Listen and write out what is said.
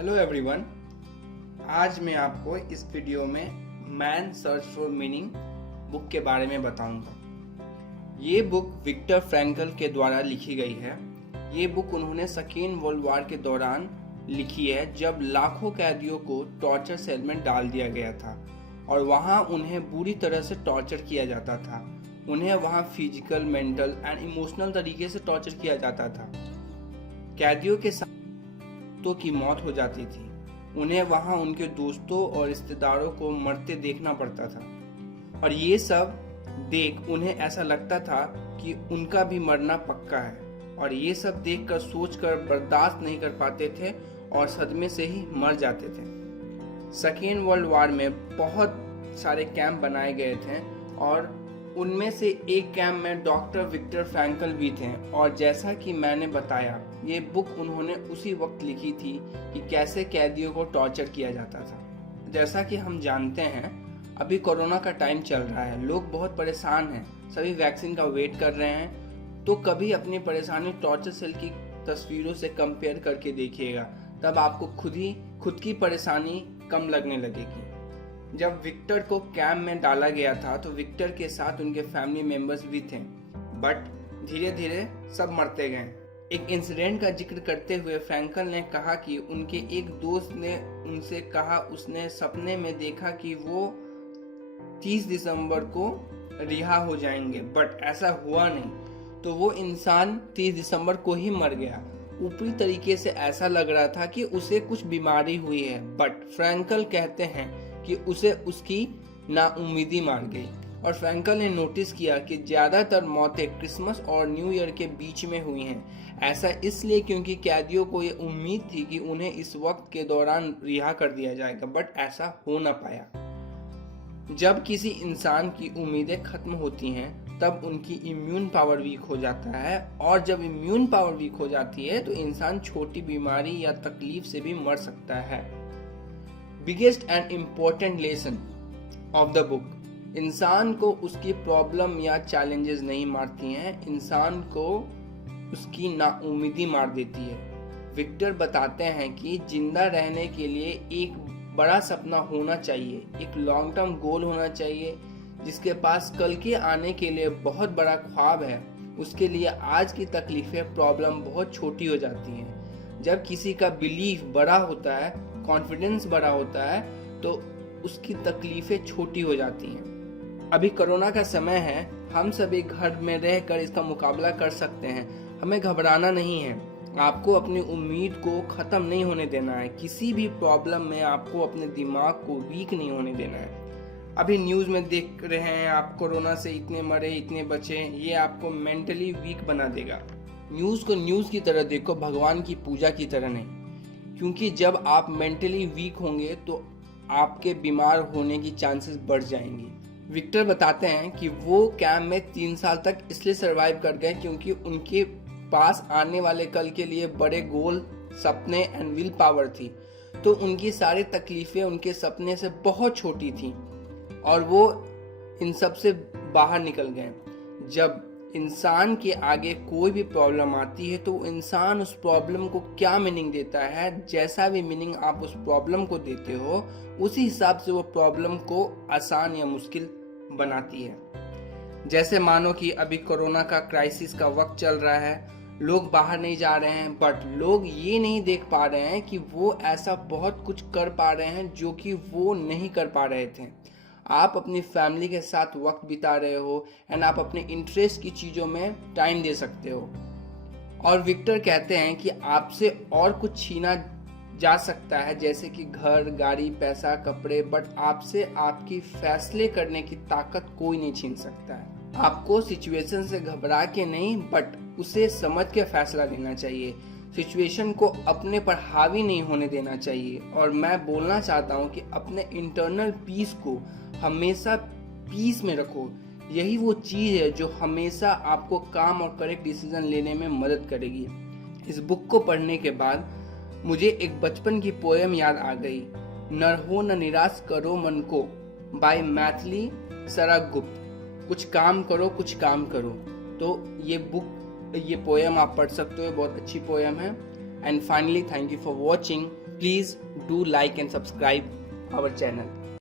Hello everyone. आज मैं आपको इस वीडियो में man search for meaning book के बारे में बताऊंगा। ये बुक विक्टर फ्रैंकल के द्वारा लिखी गई है। ये बुक उन्होंने सेकेंड वर्ल्ड वॉर के दौरान लिखी है, जब लाखों कैदियों को टॉर्चर सेल में डाल दिया गया था और वहाँ उन्हें बुरी तरह से टॉर्चर किया जाता था। उन्हें वहाँ फिजिकल, मेंटल एंड इमोशनल तरीके से टॉर्चर किया जाता था। कैदियों के साथ की मौत हो जाती थी। उन्हें वहां उनके दोस्तों और रिश्तेदारों को मरते देखना पड़ता था और ये सब देख उन्हें ऐसा लगता था कि उनका भी मरना पक्का है, और ये सब देखकर सोचकर बर्दाश्त नहीं कर पाते थे और सदमे से ही मर जाते थे। सेकेंड वर्ल्ड वॉर में बहुत सारे कैंप बनाए गए थे और उनमें से एक कैंप में डॉक्टर विक्टर फ्रैंकल भी थे। और जैसा कि मैंने बताया, ये बुक उन्होंने उसी वक्त लिखी थी कि कैसे कैदियों को टॉर्चर किया जाता था। जैसा कि हम जानते हैं, अभी कोरोना का टाइम चल रहा है, लोग बहुत परेशान हैं, सभी वैक्सीन का वेट कर रहे हैं। तो कभी अपनी परेशानी टॉर्चर सेल की तस्वीरों से कंपेयर करके देखिएगा, तब आपको खुद की परेशानी कम लगने लगेगी। जब विक्टर को कैंप में डाला गया था तो विक्टर के साथ उनके फैमिली मेंबर्स भी थे, बट धीरे धीरे सब मरते गए। एक इंसिडेंट का जिक्र करते हुए फ्रैंकल ने कहा कि उनके एक दोस्त ने उनसे कहा उसने सपने में देखा कि वो 30 दिसंबर को रिहा हो जाएंगे, बट ऐसा हुआ नहीं। तो वो इंसान 30 दिसंबर को ही मर गया। ऊपरी तरीके से ऐसा लग रहा था कि उसे कुछ बीमारी हुई है, बट फ्रैंकल कहते हैं कि उसे उसकी नाउम्मीदी मार गई। और फ्रैंकल ने नोटिस किया कि ज़्यादातर मौतें क्रिसमस और न्यू ईयर के बीच में हुई हैं। ऐसा इसलिए क्योंकि कैदियों को ये उम्मीद थी कि उन्हें इस वक्त के दौरान रिहा कर दिया जाएगा, बट ऐसा हो ना पाया। जब किसी इंसान की उम्मीदें खत्म होती हैं तब उनकी इम्यून पावर वीक हो जाता है, और जब इम्यून पावर वीक हो जाती है तो इंसान छोटी बीमारी या तकलीफ से भी मर सकता है। Biggest and important lesson of the book: इंसान को उसकी प्रॉब्लम या चैलेंजेस नहीं मारती हैं, इंसान को उसकी नाउम्मीदी मार देती है। विक्टर बताते हैं कि जिंदा रहने के लिए एक बड़ा सपना होना चाहिए, एक लॉन्ग टर्म गोल होना चाहिए। जिसके पास कल के आने के लिए बहुत बड़ा ख्वाब है, उसके लिए आज की तकलीफें, प्रॉब्लम बहुत छोटी हो जाती हैं। जब किसी का बिलीफ बड़ा होता है, कॉन्फिडेंस बड़ा होता है, तो उसकी तकलीफें छोटी हो जाती हैं। अभी कोरोना का समय है, हम सभी घर में रहकर इसका मुकाबला कर सकते हैं। हमें घबराना नहीं है, आपको अपनी उम्मीद को ख़त्म नहीं होने देना है। किसी भी प्रॉब्लम में आपको अपने दिमाग को वीक नहीं होने देना है। अभी न्यूज़ में देख रहे हैं आप, कोरोना से इतने मरे, इतने बचे, ये आपको मेंटली वीक बना देगा। न्यूज़ को न्यूज़ की तरह देखो, भगवान की पूजा की तरह नहीं। क्योंकि जब आप मेंटली वीक होंगे तो आपके बीमार होने की चांसेस बढ़ जाएंगी। विक्टर बताते हैं कि वो कैंप में 3 साल तक इसलिए सरवाइव कर गए क्योंकि उनके पास आने वाले कल के लिए बड़े गोल, सपने एंड विल पावर थी। तो उनकी सारी तकलीफें उनके सपने से बहुत छोटी थी और वो इन सब से बाहर निकल गए। जब इंसान के आगे कोई भी प्रॉब्लम आती है तो इंसान उस प्रॉब्लम को क्या मीनिंग देता है, जैसा भी मीनिंग आप उस प्रॉब्लम को देते हो, उसी हिसाब से वो प्रॉब्लम को आसान या मुश्किल बनाती है। जैसे मानो कि अभी कोरोना का क्राइसिस का वक्त चल रहा है, लोग बाहर नहीं जा रहे हैं, बट लोग ये नहीं देख पा रहे हैं कि वो ऐसा बहुत कुछ कर पा रहे हैं जो कि वो नहीं कर पा रहे थे। आप अपनी फैमिली के साथ वक्त बिता रहे हो एंड आप अपने इंटरेस्ट की चीज़ों में टाइम दे सकते हो। और विक्टर कहते हैं कि आपसे और कुछ छीना जा सकता है, जैसे कि घर, गाड़ी, पैसा, कपड़े, बट आपसे आपकी फैसले करने की ताकत कोई नहीं छीन सकता है। आपको सिचुएशन से घबरा के नहीं, बट उसे समझ के फैसला लेना चाहिए। सिचुएशन को अपने पर हावी नहीं होने देना चाहिए। और मैं बोलना चाहता हूँ कि अपने इंटरनल पीस को हमेशा पीस में रखो। यही वो चीज़ है जो हमेशा आपको काम और करेक्ट डिसीजन लेने में मदद करेगी। इस बुक को पढ़ने के बाद मुझे एक बचपन की पोएम याद आ गई, नर हो न निराश करो मन को, बाय मैथिली सरगुप्त। कुछ काम करो, कुछ काम करो। तो ये पोएम आप पढ़ सकते हो, बहुत अच्छी पोएम है। And finally, thank you for watching. Please do like and subscribe our channel.